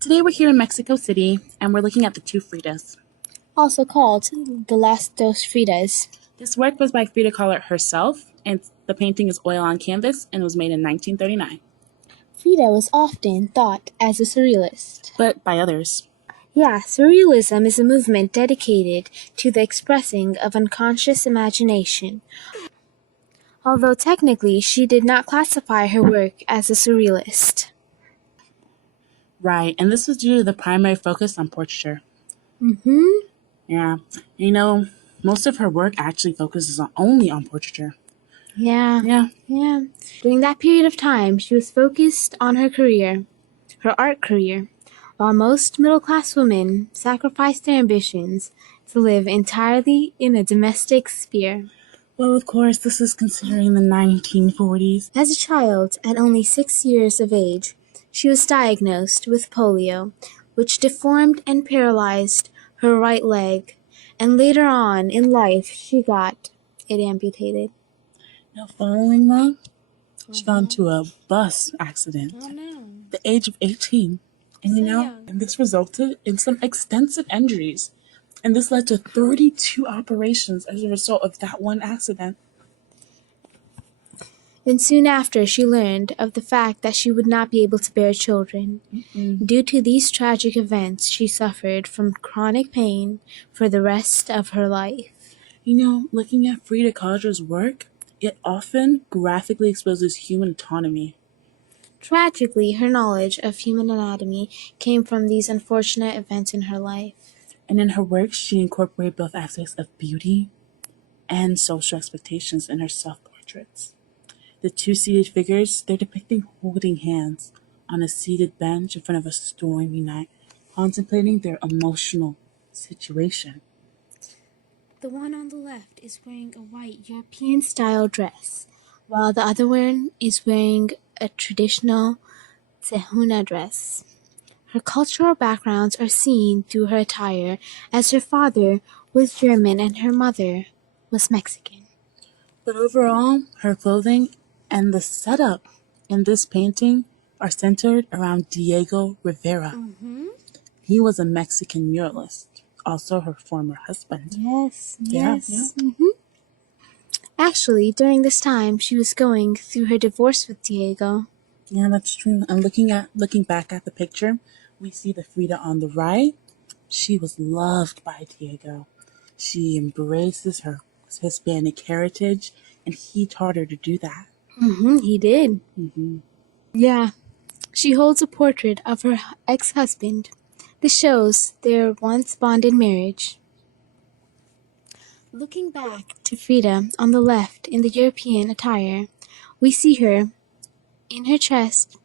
Today we're here in Mexico City, and we're looking at the two Fridas. Also called the Last Dos Fridas. This work was by Frida Kahlo herself, and the painting is oil on canvas, and it was made in 1939. Frida was often thought as a surrealist. But by others. Yeah, surrealism is a movement dedicated to the expressing of unconscious imagination. Although technically she did not classify her work as a surrealist. Right, and this was due to the primary focus on portraiture. Yeah, most of her work actually focuses only on portraiture. Yeah. During that period of time, she was focused on her art career, while most middle-class women sacrificed their ambitions to live entirely in a domestic sphere. Well, of course, this is considering the 1940s. As a child, at only 6 years of age, she was diagnosed with polio, which deformed and paralyzed her right leg, and later on in life she got it amputated. Now, following that, she got into a bus accident at the age of 18. And this resulted in some extensive injuries. And this led to 32 operations as a result of that one accident. And soon after, she learned of the fact that she would not be able to bear children. Due to these tragic events, she suffered from chronic pain for the rest of her life. Looking at Frida Kahlo's work, it often graphically exposes human autonomy. Tragically, her knowledge of human anatomy came from these unfortunate events in her life. And in her work, she incorporated both aspects of beauty and social expectations in her self-portraits. The two seated figures, they're depicting holding hands on a seated bench in front of a stormy night, contemplating their emotional situation. The one on the left is wearing a white European-style dress, while the other one is wearing a traditional Zeenath dress. Her cultural backgrounds are seen through her attire, as her father was German and her mother was Mexican. But overall, her clothing and the setup in this painting are centered around Diego Rivera. He was a Mexican muralist, also her former husband. Yes. Yeah. Actually, during this time, she was going through her divorce with Diego. Yeah, that's true. And looking back at the picture, we see the Frida on the right. She was loved by Diego. She embraces her Hispanic heritage, and he taught her to do that. He did. Yeah. She holds a portrait of her ex-husband. This shows their once bonded marriage. Looking back to Frida on the left in the European attire, we see her, in her chest,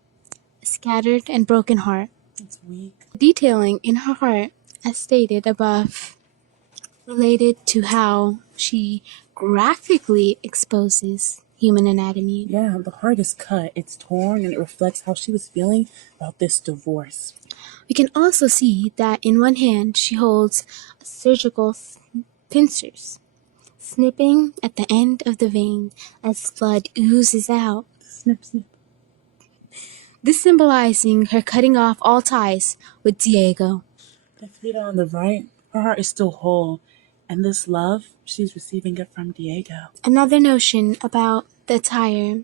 a scattered and broken heart. It's weak. Detailing in her heart, as stated above, related to how she graphically exposes human anatomy. Yeah, the heart is cut, it's torn, and it reflects how she was feeling about this divorce. We can also see that in one hand she holds a surgical pincers, snipping at the end of the vein as blood oozes out. Snip, snip. This symbolizing her cutting off all ties with Diego. The Frida on the right, her heart is still whole, and this love, she's receiving it from Diego. Another notion about the attire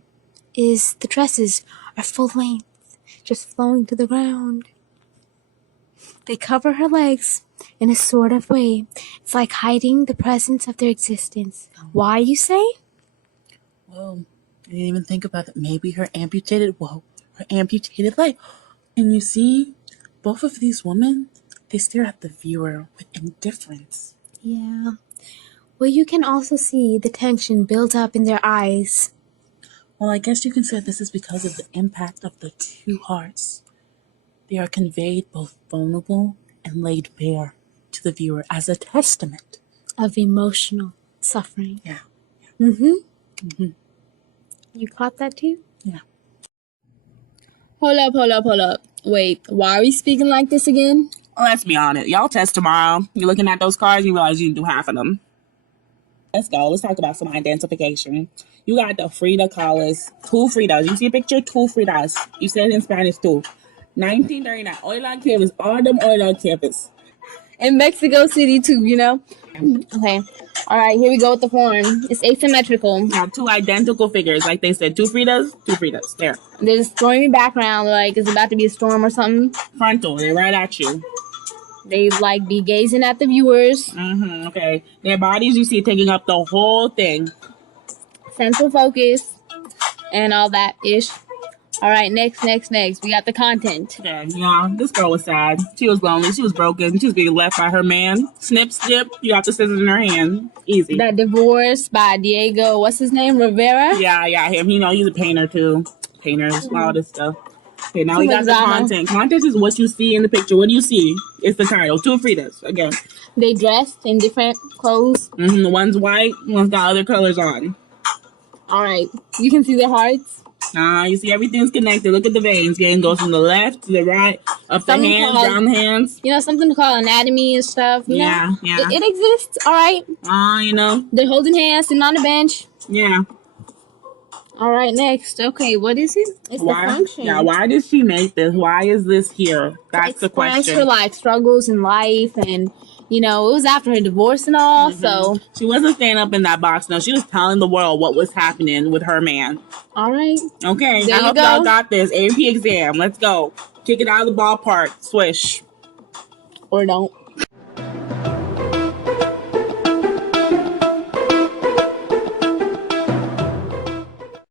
is the dresses are full length, just flowing to the ground. They cover her legs in a sort of way. It's like hiding the presence of their existence. Why, you say? Well, I didn't even think about that. Maybe her amputated leg. And you see, both of these women, they stare at the viewer with indifference. Yeah. Well, you can also see the tension build up in their eyes. Well, I guess you can say this is because of the impact of the two hearts. They are conveyed both vulnerable and laid bare to the viewer as a testament of emotional suffering. Yeah. You caught that too? Yeah. Hold up. Wait, why are we speaking like this again? Let's be honest. Y'all test tomorrow. You're looking at those cards, you realize you can do half of them. Let's go. Let's talk about some identification. You got the Frida collars. Two Fridas. You see a picture? Two Fridas. You said it in Spanish too. 1939. Oil on campus. All them oil on campus. In Mexico City too, you know? Okay. All right, here we go with the form. It's asymmetrical. Now, two identical figures. Like they said, two Fridas, two Fridas. There. There's a stormy background, like it's about to be a storm or something. Frontal. They're right at you. They like be gazing at the viewers. Okay. Their bodies, you see, taking up the whole thing. Central focus and all that ish. All right, next. We got the content. Okay, yeah, this girl was sad. She was lonely. She was broken. She was being left by her man. Snip, snip. You got the scissors in her hand. Easy. That divorce by Diego, what's his name? Rivera? Yeah, him. You know, he's a painter too. Painters, all this stuff. Okay, now we got the content. Content is what you see in the picture. What do you see? It's the title. Two Fridas. Again. They dressed in different clothes. The one's white. One's got other colors on. All right. You can see their hearts. You see everything's connected. Look at the veins. It goes from the left to the right, up the hands, down the hands. You know, something to call anatomy and stuff. You know? It exists. All right. You know. They're holding hands, sitting on the bench. Yeah. All right, next. Okay, what is it? It's the function. Yeah, why did she make this? Why is this here? That's the question. Her like struggles in life, and you know, it was after her divorce and all. So she wasn't staying up in that box. No, she was telling the world what was happening with her man. All right. Okay, I hope y'all got this. AP exam. Let's go. Kick it out of the ballpark. Swish. Or don't.